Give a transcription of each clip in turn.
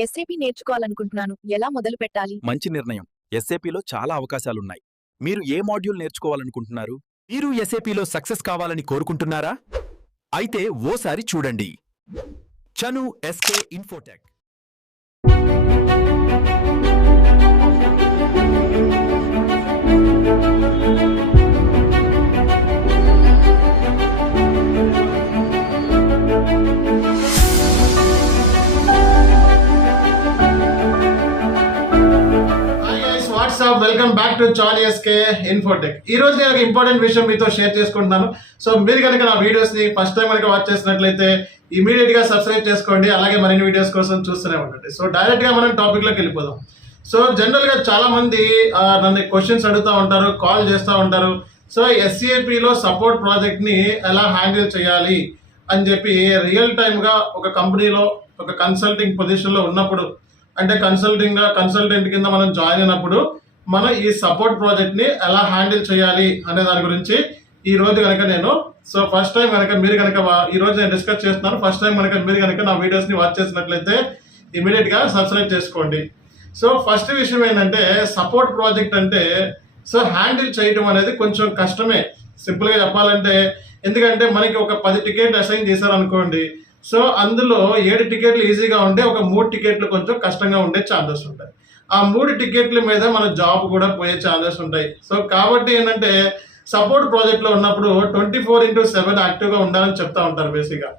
SAP నేర్చుకోవాలనుకుంటున్నాను. ఎలా మొదలు పెట్టాలి? మంచి నిర్ణయం. ఎస్ఏపీలో చాలా అవకాశాలున్నాయి. మీరు ఏ మాడ్యూల్ నేర్చుకోవాలనుకుంటున్నారు? మీరు ఎస్ఏపీలో సక్సెస్ కావాలని కోరుకుంటున్నారా? అయితే ఓసారి చూడండి. చను SK infotech. Welcome back to చాలీ ఎస్కే ఇన్ఫోటెక్. ఈ రోజు నేను ఒక ఇంపార్టెంట్ విషయం మీతో షేర్ చేసుకుంటున్నాను. సో మీరు కనుక నా వీడియోస్ ని ఫస్ట్ టైం కనుక వాచ్ చేసినట్లయితే ఇమీడియట్ గా సబ్స్క్రైబ్ చేసుకోండి. అలాగే మరిన్ని వీడియోస్ కోసం చూస్తూనే ఉండండి. సో డైరెక్ట్ గా మనం టాపిక్ లోకి వెళ్ళిపోదాం. సో జనరల్ గా చాలా మంది నన్ను క్వశ్చన్స్ అడుగుతూ ఉంటారు, కాల్ చేస్తూ ఉంటారు. సో ఎస్ఏపీలో సపోర్ట్ ప్రాజెక్ట్ ని ఎలా హ్యాండిల్ చేయాలి అని చెప్పి రియల్ టైమ్ గా ఒక కంపెనీలో ఒక కన్సల్టింగ్ పొజిషన్ లో ఉన్నప్పుడు, అంటే కన్సల్టెంట్ కింద మనం జాయిన్ అయినప్పుడు మనం ఈ సపోర్ట్ ప్రాజెక్ట్ ని ఎలా హ్యాండిల్ చేయాలి అనే దాని గురించి ఈ రోజు కనుక నేను ఫస్ట్ టైం కనుక మీరు కనుక ఈ రోజు నేను డిస్కస్ చేస్తున్నాను. ఫస్ట్ టైం కనుక మీరు కనుక నా వీడియోస్ ని వాచ్ చేసినట్లయితే ఇమీడియట్ గా సబ్స్క్రైబ్ చేసుకోండి. సో ఫస్ట్ విషయం ఏంటంటే, సపోర్ట్ ప్రాజెక్ట్ అంటే హ్యాండిల్ చేయడం అనేది కొంచెం కష్టమే, సింపుల్ గా చెప్పాలంటే. ఎందుకంటే మనకి ఒక 10 టికెట్లు అసైన్ చేశారనుకోండి, సో అందులో 7 టికెట్లు ఈజీగా ఉంటే ఒక 3 టికెట్లు కొంచెం కష్టంగా ఉండే ఛాన్సెస్ ఉంటాయి. ఆ 3 టికెట్ల మీద మన జాబ్ కూడా పోయే ఛాన్సెస్ ఉంటాయి. సో కాబట్టి ఏంటంటే, సపోర్ట్ ప్రాజెక్ట్ లో ఉన్నప్పుడు 24/7 యాక్టివ్ గా ఉండాలని చెప్తా ఉంటారు బేసిక్గా.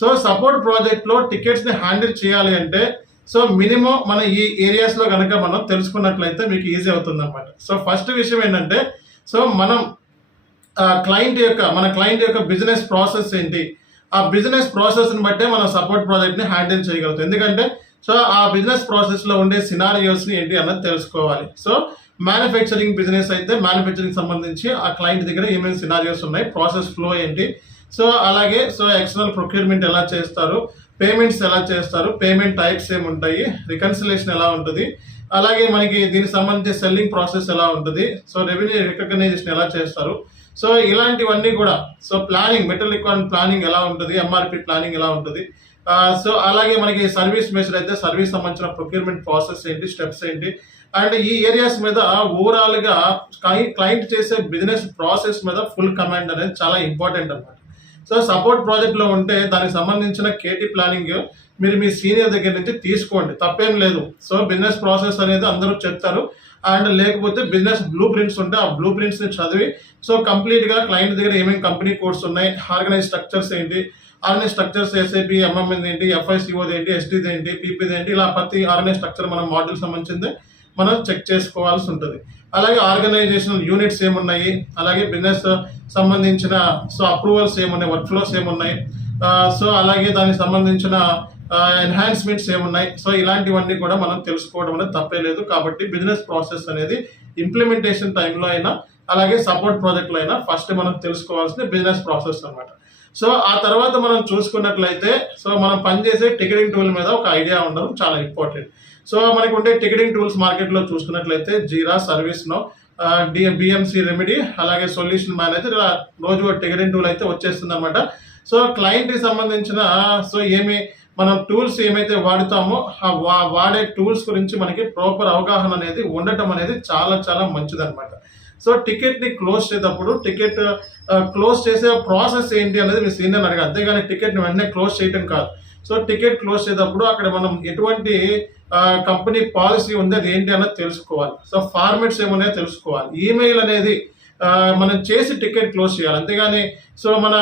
సో సపోర్ట్ ప్రాజెక్ట్ లో టికెట్స్ ని హ్యాండిల్ చేయాలి అంటే మినిమం మన ఈ ఏరియాస్ లో కనుక మనం తెలుసుకున్నట్లయితే మీకు ఈజీ అవుతుంది అనమాట. సో ఫస్ట్ విషయం ఏంటంటే, మనం మన క్లయింట్ యొక్క బిజినెస్ ప్రాసెస్ ఏంటి, ఆ బిజినెస్ ప్రాసెస్ ని బట్టే మనం సపోర్ట్ ప్రాజెక్ట్ ని హ్యాండిల్ చేయగలుగుతాం. ఎందుకంటే ఆ బిజినెస్ ప్రాసెస్ లో ఉండే సినారియోస్ ని ఏంటి అన్నది తెలుసుకోవాలి. సో మ్యానుఫ్యాక్చరింగ్ బిజినెస్ అయితే మ్యానుఫ్యాక్చరింగ్ సంబంధించి ఆ క్లయింట్ దగ్గర ఏమేమి సినారియోస్ ఉన్నాయి, ప్రాసెస్ ఫ్లో ఏంటి, అలాగే ఎక్స్టర్నల్ ప్రొక్యూర్మెంట్ ఎలా చేస్తారు, పేమెంట్స్ ఎలా చేస్తారు, పేమెంట్ టైప్స్ ఏముంటాయి, రికన్సిలేషన్ ఎలా ఉంటుంది, అలాగే మనకి దీనికి సంబంధించి సెల్లింగ్ ప్రాసెస్ ఎలా ఉంటుంది, రెవెన్యూ రికగ్నైజేషన్ ఎలా చేస్తారు, ఇలాంటివన్నీ కూడా ప్లానింగ్, మెటీరియల్ రిక్వైర్మెంట్ ప్లానింగ్ ఎలా ఉంటుంది, ఎంఆర్పి ప్లానింగ్ ఎలా ఉంటుంది, అలాగే మనకి సర్వీస్ బేస్డ్ అయితే సర్వీస్ సంబంధించిన ప్రొక్యూర్మెంట్ ప్రాసెస్ ఏంటి, స్టెప్స్ ఏంటి, అండ్ ఈ ఏరియాస్ మీద ఓవరాల్ గా క్లయింట్ చేసే బిజినెస్ ప్రాసెస్ మీద ఫుల్ కమాండ్ అనేది చాలా ఇంపార్టెంట్ అనమాట. సపోర్ట్ ప్రాజెక్ట్ లో ఉంటే దానికి సంబంధించిన కేటీ ప్లానింగ్ మీరు మీ సీనియర్ దగ్గర నుంచి తీసుకోండి, తప్పేం లేదు. బిజినెస్ ప్రాసెస్ అనేది అందరూ చెప్తారు, అండ్ లేకపోతే బిజినెస్ బ్లూ ప్రింట్స్ ఉంటే ఆ బ్లూ ప్రింట్స్ ని చదివి కంప్లీట్ గా క్లయింట్ దగ్గర ఏమేమి కంపెనీ కోడ్స్ ఉన్నాయి, ఆర్గనైజ్ స్ట్రక్చర్స్ ఏంటి, ఆర్గనైజ్ స్ట్రక్చర్స్ ఎస్ఐపి, ఎంఎంఎన్ ఏంటి, ఎఫ్ఐసిఓది ఏంటి, ఎస్టీది ఏంటి, పీపీది ఏంటి, ఇలా ప్రతి ఆర్గనైజ్ స్ట్రక్చర్ మనం మాడ్యూల్ సంబంధించింది మనం చెక్ చేసుకోవాల్సి ఉంటుంది. అలాగే ఆర్గనైజేషనల్ యూనిట్స్ ఏమున్నాయి, అలాగే బిజినెస్ సంబంధించిన అప్రూవల్స్ ఏమున్నాయి, వర్క్ ఫ్లోస్ ఏమున్నాయి, అలాగే దానికి సంబంధించిన ఎన్హాన్స్మెంట్స్ ఏమున్నాయి, ఇలాంటివన్నీ కూడా మనం తెలుసుకోవడం అనేది తప్పే లేదు. కాబట్టి బిజినెస్ ప్రాసెస్ అనేది ఇంప్లిమెంటేషన్ టైంలో అయినా అలాగే సపోర్ట్ ప్రాజెక్ట్లో అయినా ఫస్ట్ మనం తెలుసుకోవాల్సిన బిజినెస్ ప్రాసెస్ అనమాట. ఆ తర్వాత మనం చూసుకున్నట్లయితే మనం పనిచేసే టికెటింగ్ టూల్ మీద ఒక ఐడియా ఉండడం చాలా ఇంపార్టెంట్. మనకి ఉండే టికెటింగ్ టూల్స్ మార్కెట్లో చూసుకున్నట్లయితే జీరా, సర్వీస్ నో, బిఎంసి రెమెడీ, అలాగే సొల్యూషన్ మేనేజర్, ఇలా రోజు టికెటింగ్ టూల్ అయితే వచ్చేస్తుంది అనమాట. క్లయింట్ కి సంబంధించిన మనం టూల్స్ ఏమైతే వాడుతామో ఆ వాడే టూల్స్ గురించి మనకి ప్రాపర్ అవగాహన అనేది ఉండటం అనేది చాలా చాలా మంచిది అనమాట. టికెట్ ని క్లోజ్ చేసేటప్పుడు టికెట్ క్లోజ్ చేసే ప్రాసెస్ ఏంటి అనేది మీ సీనియర్ అడగాలి, అంతేగాని టికెట్ ని వెంటనే క్లోజ్ చేయడం కాదు. టికెట్ క్లోజ్ చేసేటప్పుడు అక్కడ మనం ఎటువంటి కంపెనీ పాలసీ ఉంది అది ఏంటి అన్నది తెలుసుకోవాలి. ఫార్మాట్స్ ఏమున్నాయో తెలుసుకోవాలి. ఈమెయిల్ అనేది మనం చేసి టికెట్ క్లోజ్ చేయాలి, అంతేగాని మన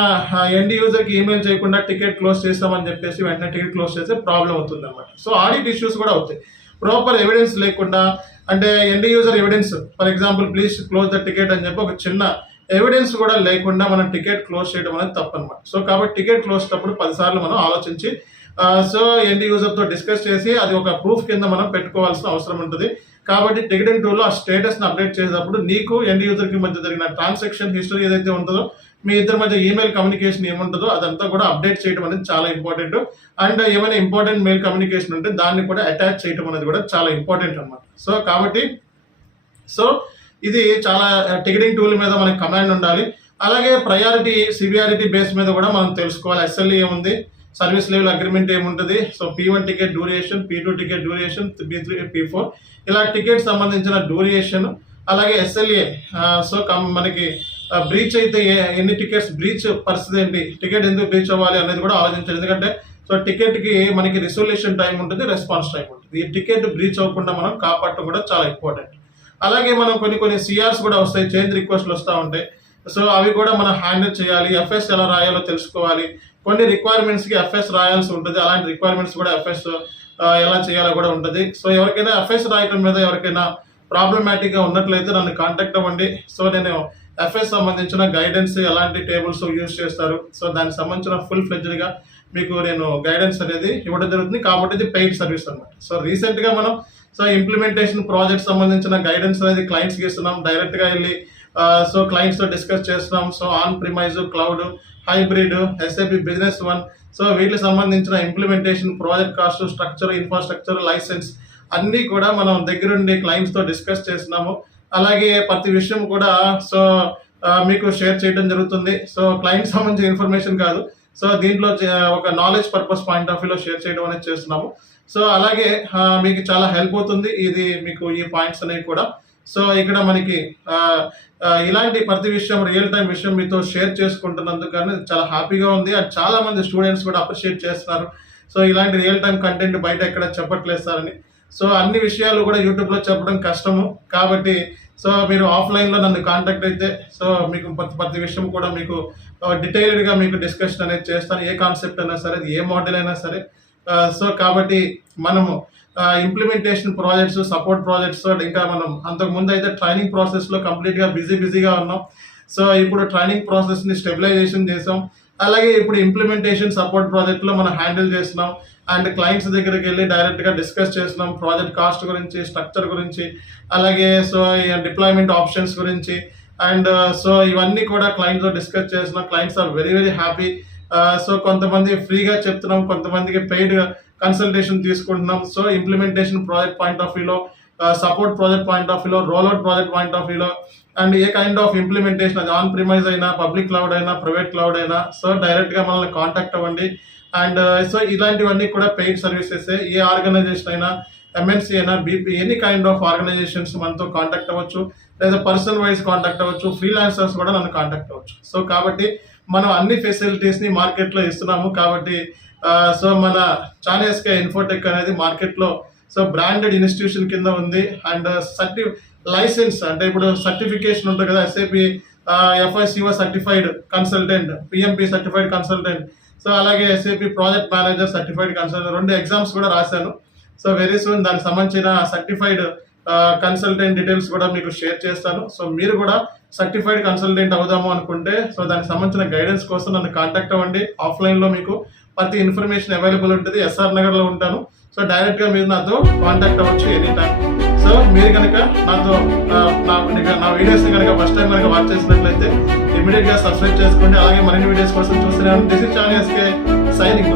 ఎండ్ యూజర్కి ఈమెయిల్ చేయకుండా టికెట్ క్లోజ్ చేస్తామని చెప్పేసి వెంటనే టికెట్ క్లోజ్ చేస్తే ప్రాబ్లం అవుతుంది అనమాట. ఆడిట్ ఇష్యూస్ కూడా అవుతాయి. ప్రాపర్ ఎవిడెన్స్ లేకుండా, అంటే end user evidence, for example please close the ticket అని చెప్పి ఒక చిన్న ఎవిడెన్స్ కూడా లేకుండా మనం టికెట్ క్లోజ్ చేయడం అనేది తప్పనమాట. కాబట్టి టికెట్ క్లోజ్ అప్పుడు 10 సార్లు మనం ఆలోచించి ఎండ్ యూజర్తో డిస్కస్ చేసి అది ఒక ప్రూఫ్ కింద మనం పెట్టుకోవాల్సిన అవసరం ఉంటుంది. కాబట్టి టికెటింగ్ టూల్లో ఆ స్టేటస్ని అప్డేట్ చేసేటప్పుడు నీకు ఎండ్ యూజర్కి మధ్య జరిగిన ట్రాన్సాక్షన్ హిస్టరీ ఏదైతే ఉంటుందో, మీ ఇద్దరి మధ్య ఈమెయిల్ కమ్యూనికేషన్ ఏముంటుందో అదంతా కూడా అప్డేట్ చేయడం అనేది చాలా ఇంపార్టెంట్. అండ్ ఏమైనా ఇంపార్టెంట్ మెయిల్ కమ్యూనికేషన్ ఉంటే దాన్ని కూడా అటాచ్ చేయడం అనేది కూడా చాలా ఇంపార్టెంట్ అనమాట. కాబట్టి ఇది చాలా టికెటింగ్ టూల్ మీద మనకి కమాండ్ ఉండాలి. అలాగే ప్రయారిటీ, సివియారిటీ బేస్ మీద కూడా మనం తెలుసుకోవాలి. ఎస్ఎల్ఈ ఏముంది, సర్వీస్ లెవెల్ అగ్రిమెంట్ ఏముంటుంది, so P1 ticket duration, P2 ticket duration, P3 P4 ఇలా టికెట్ సంబంధించిన డ్యూరేషన్, అలాగే SLA. సో మనకి బ్రీచ్ అయితే ఎన్ని టికెట్స్ బ్రీచ్ పరిస్థితి ఏంటి, టికెట్ ఎందుకు బ్రీచ్ అవ్వాలి అనేది కూడా ఆలోచించాలి. ఎందుకంటే సో టికెట్కి మనకి రిజల్యూషన్ టైం ఉంటుంది, రెస్పాన్స్ టైం ఉంటుంది. ఈ టికెట్ బ్రీచ్ అవ్వకుండా మనం కాపాడటం కూడా చాలా ఇంపార్టెంట్. అలాగే మనం కొన్ని CRs కూడా వస్తాయి, చేంజ్ రిక్వెస్ట్లు వస్తూ ఉంటాయి. సో అవి కూడా మనం హ్యాండిల్ చేయాలి. FS ఎలా రాయాలో తెలుసుకోవాలి. కొన్ని రిక్వైర్మెంట్స్కి FS రాయాల్సి ఉంటుంది, అలాంటి రిక్వైర్మెంట్స్ కూడా FS ఎలా చేయాలో కూడా ఉంటుంది. సో ఎవరికైనా FS రాయటం మీద ఎవరికైనా ప్రాబ్లమాటిక్గా ఉన్నట్లయితే నన్ను కాంటాక్ట్ అవ్వండి. సో నేను FS సంబంధించిన గైడెన్స్, ఎలాంటి టేబుల్స్ యూజ్ చేస్తారు, సో దానికి సంబంధించిన ఫుల్ ఫ్లెడ్జ్డ్గా మీకు నేను గైడెన్స్ అనేది ఇవ్వడం జరుగుతుంది. కాబట్టి ఇది పెయిడ్ సర్వీస్ అనమాట. సో రీసెంట్గా మనం ఇంప్లిమెంటేషన్ ప్రాజెక్ట్ సంబంధించిన గైడెన్స్ అనేది క్లయింట్స్కి ఇస్తున్నాం. డైరెక్ట్గా వెళ్ళి సో క్లయింట్స్తో డిస్కస్ చేస్తున్నాం. So on premise, cloud, hybrid, SAP business one, so వీటికి సంబంధించిన implementation project cost, structure, infrastructure, license అన్నీ కూడా మనం దగ్గరుండి క్లయింట్స్తో డిస్కస్ చేస్తున్నాము. అలాగే ప్రతి విషయం కూడా సో మీకు షేర్ చేయడం జరుగుతుంది. సో క్లయింట్ సంబంధించిన ఇన్ఫర్మేషన్ కాదు, సో దీంట్లో ఒక నాలెడ్జ్ పర్పస్ పాయింట్ ఆఫ్ వ్యూలో షేర్ చేయడం అనేది చేస్తున్నాము. సో అలాగే మీకు చాలా హెల్ప్ అవుతుంది ఇది, మీకు ఈ పాయింట్స్ అనేవి కూడా. సో ఇక్కడ మనకి ఇలాంటి ప్రతి విషయం, రియల్ టైం విషయం మీతో షేర్ చేసుకుంటున్నందుకు కానీ చాలా హ్యాపీగా ఉంది. అండ్ చాలా మంది స్టూడెంట్స్ కూడా అప్రిషియేట్ చేస్తున్నారు. సో ఇలాంటి రియల్ టైం కంటెంట్ బయట ఎక్కడ చెప్పట్లేదు సార్ అని. సో అన్ని విషయాలు కూడా యూట్యూబ్లో చెప్పడం కష్టము, కాబట్టి సో మీరు ఆఫ్లైన్లో నన్ను కాంటాక్ట్ అయితే సో మీకు ప్రతి విషయం కూడా మీకు డీటెయిల్డ్గా మీకు డిస్కషన్ అనేది చేస్తాను. ఏ కాన్సెప్ట్ అయినా సరే, ఏ మోడల్ అయినా సరే. సో కాబట్టి మనము ఇంప్లిమెంటేషన్ ప్రాజెక్ట్స్, సపోర్ట్ ప్రాజెక్ట్స్, ఇంకా మనం అంతకుముందు అయితే ట్రైనింగ్ ప్రాసెస్లో కంప్లీట్గా బిజీగా ఉన్నాం. సో ఇప్పుడు ట్రైనింగ్ ప్రాసెస్ని స్టెబిలైజేషన్ చేసాం. అలాగే ఇప్పుడు ఇంప్లిమెంటేషన్ సపోర్ట్ ప్రాజెక్ట్లో మనం హ్యాండిల్ చేస్తున్నాం. అండ్ క్లయింట్స్ దగ్గరికి వెళ్ళి డైరెక్ట్గా డిస్కస్ చేస్తున్నాం ప్రాజెక్ట్ కాస్ట్ గురించి, స్ట్రక్చర్ గురించి, అలాగే సో డిప్లాయ్మెంట్ ఆప్షన్స్ గురించి. అండ్ సో ఇవన్నీ కూడా క్లయింట్తో డిస్కస్ చేస్తున్నాం. Clients are very happy. So కొంతమంది ఫ్రీగా చెప్తున్నాం, కొంతమందికి పెయిడ్ కన్సల్టేషన్ తీసుకుంటున్నాం. So implementation project point of వ్యూలో, సపోర్ట్ ప్రాజెక్ట్ పాయింట్ ఆఫ్ వ్యూలో, రోల్అవుట్ ప్రాజెక్ట్ పాయింట్ ఆఫ్ వ్యూలో, and a kind of implementation, అది ఆన్ ప్రిమైజ్ అయినా, పబ్లిక్ క్లౌడ్ అయినా, ప్రైవేట్ క్లౌడ్ అయినా, సో డైరెక్ట్గా మనల్ని కాంటాక్ట్ అవ్వండి. అండ్ సో ఇలాంటివన్నీ కూడా పెయిడ్ సర్వీసెస్. ఏ ఆర్గనైజేషన్ అయినా, MNC అయినా, BP, any kind of organizations మనతో కాంటాక్ట్ అవ్వచ్చు, లేదా పర్సన్ వైజ్ కాంటాక్ట్ అవ్వచ్చు, ఫ్రీలాన్సర్స్ కూడా నన్ను కాంటాక్ట్ అవ్వచ్చు. సో కాబట్టి మనం అన్ని ఫెసిలిటీస్ని మార్కెట్లో ఇస్తున్నాము. కాబట్టి సో మన చానేస్కే ఇన్ఫోటెక్ అనేది మార్కెట్లో సో బ్రాండెడ్ ఇన్స్టిట్యూషన్ కింద ఉంది. అండ్ లైసెన్స్ అంటే ఇప్పుడు సర్టిఫికేషన్ ఉంటుంది కదా, SAP FICO certified consultant, PMP certified consultant, so అలాగే SAP project manager certified consultant, 2 exams కూడా రాశాను. సో వెరీ సూన్ దానికి సంబంధించిన సర్టిఫైడ్ కన్సల్టెంట్ డీటెయిల్స్ కూడా మీకు షేర్ చేస్తాను. సో మీరు కూడా సర్టిఫైడ్ కన్సల్టెంట్ అవుదాము అనుకుంటే సో దానికి సంబంధించిన గైడెన్స్ కోసం నన్ను కాంటాక్ట్ అవ్వండి. ఆఫ్లైన్లో మీకు ప్రతి ఇన్ఫర్మేషన్ అవైలబుల్ ఉంటుంది. SR నగర్లో ఉంటాను. సో డైరెక్ట్గా మీరు నాతో కాంటాక్ట్ అవ్వచ్చు ఎనీ టైం. సో మీరు కనుక నాతో నా వీడియోస్ని కనుక ఫస్ట్ టైం కనుక వాచ్ చేసినట్లయితే ఇమీడియట్గా సబ్స్క్రైబ్ చేసుకోండి. అలాగే మరిన్ని వీడియోస్ కోసం చూస్తున్నాను. This is channel SK signing.